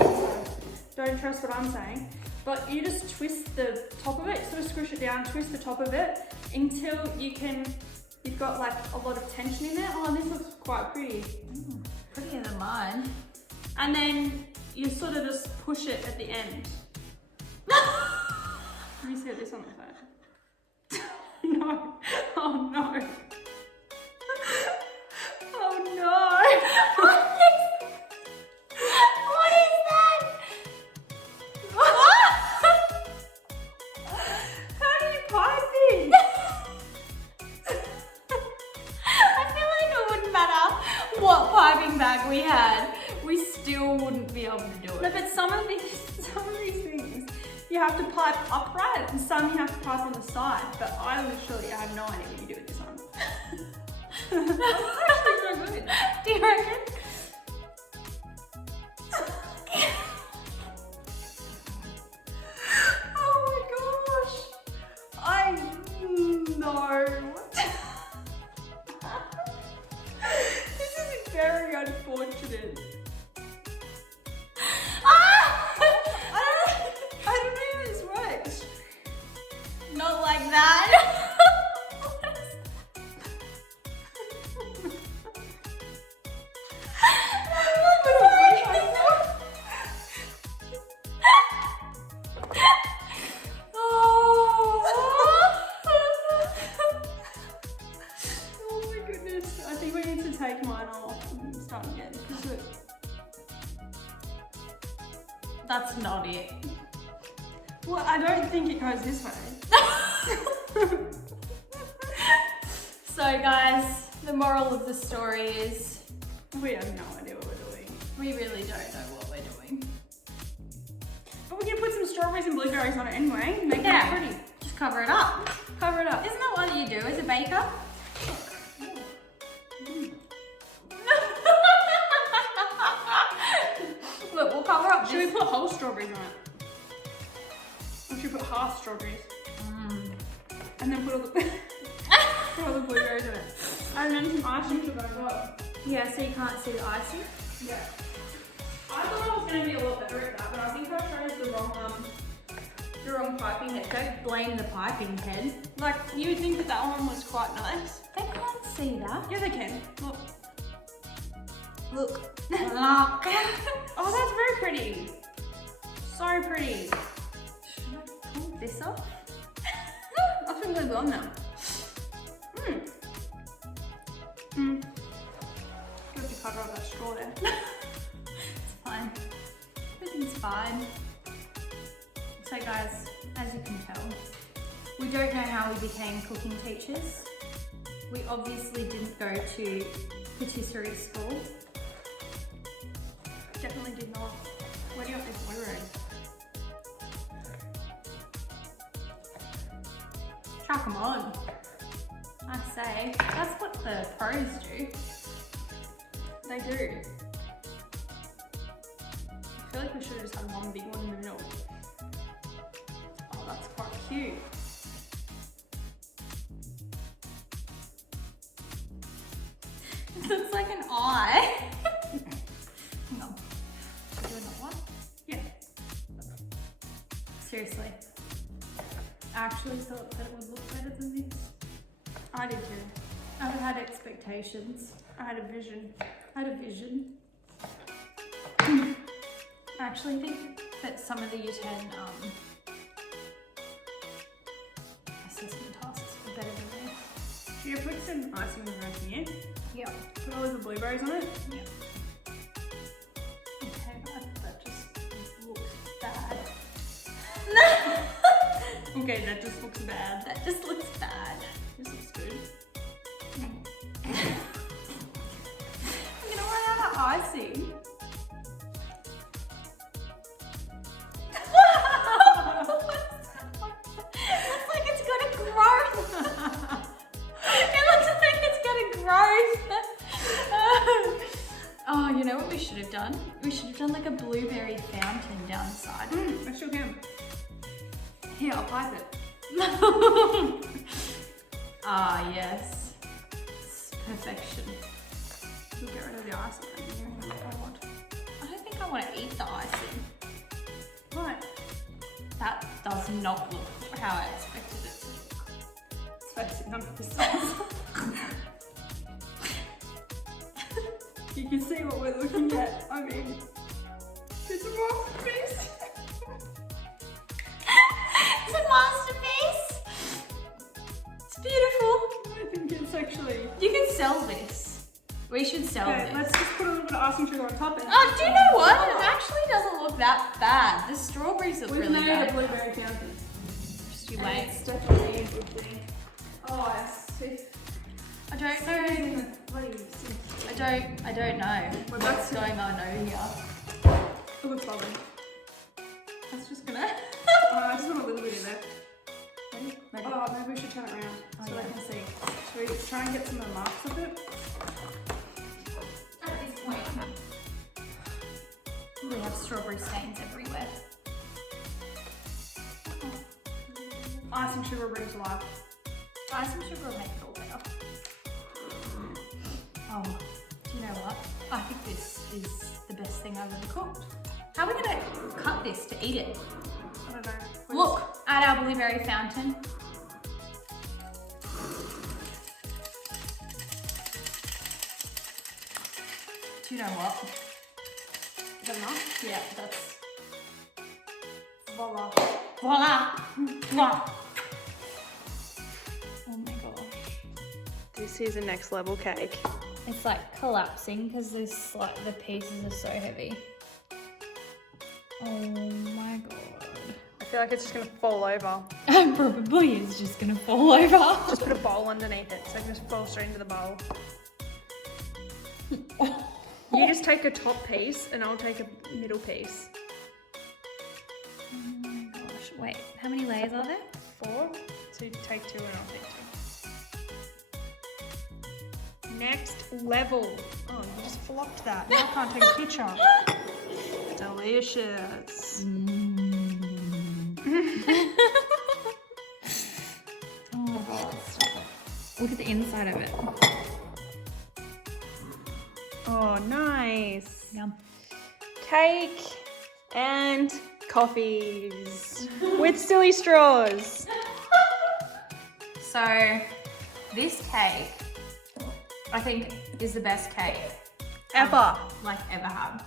so don't trust what I'm saying, but you just twist the top of it, sort of squish it down, twist the top of it until you've got like a lot of tension in there. Oh, this looks quite pretty. Prettier than mine. And then you sort of just push it at the end. Let me see this on the phone. No. Oh no. Oh no. What is that? How do you pipe these? I feel like it wouldn't matter what piping bag we had, we still wouldn't be able to do No, it. but some of these things you have to pipe upright and some you have to pipe on the side. But I literally have no idea what you do with this one. That's actually so good. Do you reckon? Oh my gosh. No. This is very unfortunate. I don't know how this works. Not like that. Oh my goodness. I think we need to take mine off and start again. Because it... That's not it. Well, I don't think it goes this way. So guys, The moral of the story is We have no idea what we're doing. we really don't know what we're doing. But we can put some strawberries and blueberries on it anyway. Make Yeah. it pretty. Just cover it up. Cover it up. Isn't that what you do as a baker? Look, we'll cover up Should we this. put whole strawberries on it? Or should we put half strawberries? And then put all the put all the blueberries in it. And then some icing sugar as well. Yeah, so you can't see the icing. Yeah. I thought I was going to be a lot better at that, but I think I chose the wrong piping head. Don't blame the piping head. Like, you would think that that one was quite nice. They can't see that. Yeah, they can. Look. Look. Oh, that's very pretty. So pretty. Should I pull this off? I think they're on now. Good to cover up that straw there. It's fine. Everything's fine. So guys, as you can tell, we don't know how we became cooking teachers. We obviously didn't go to patisserie school. Definitely did not. Where do you have this blueberry? Chuck 'em on. I say, that's what the pros do. They do. I feel like we should have just had one big one in the middle. Oh, that's quite cute. It looks like an eye. Hang on. Should we do another one? Yeah. Seriously. I actually thought that it would look better than this. I did too. I had expectations. I had a vision. I had a vision. I actually think that some of the Year 10 assessment tasks were better than this. Should you put some icing around here? Yeah. Put all of the blueberries on it? Yeah. Okay, but that just looks bad. Okay, that just looks bad. That just looks bad. This looks good. I'm gonna run out of icing. Looks like it's gonna grow. It looks like it's gonna grow. Oh, you know what we should have done? We should have done like a blueberry fountain downside. I sure can. Here, I'll pipe it. Ah, yes. It's perfection. We'll get rid of the icing right here. That's what I want. I don't think I want to eat the icing. Right. That does not look how I expected it to look. It's facing under the sauce. You can see what we're looking at. I mean, it's a masterpiece. It's a masterpiece. It's beautiful. I think it's actually. You can sell this. We should sell Okay, this. let's just put a little bit of icing sugar on top. And Oh, do you know what? It actually doesn't look that bad. The strawberries look We've really made a good. blueberry fountain. Just you And wait. it's definitely a good thing. Oh, yes. I don't know. I don't know what's going on over here. It looks lovely. That's just gonna. I just want a little bit in there. Ready? Ready? Oh, maybe we should turn it around so yeah. they can see. Should we try and get some of the marks of it? At this point, we have strawberry stains everywhere. Icing sugar brings life. Icing sugar will make it all better. Oh, do you know what? I think this is the best thing I've ever cooked. How are we gonna cut this to eat it? I don't know. Look at our blueberry fountain. Do you know what? Is that enough? Yeah, that's Voila. voila. Voila. Oh my gosh. This is a next level cake. It's like collapsing because this like the pieces are so heavy. Oh my god. I feel like it's just gonna fall over. Probably is just gonna fall over. Just put a bowl underneath it so it can just fall straight into the bowl. You just take a top piece and I'll take a middle piece. Oh my gosh. Wait, how many layers are there? 4. So you take 2 and I'll take 2. Next level. Oh, you just flopped that. Now I can't take a picture. Delicious. Oh my god. Look at the inside of it. Oh, nice. Yum. Cake and coffees with silly straws. So, this cake, I think, is the best cake Ever. like ever had.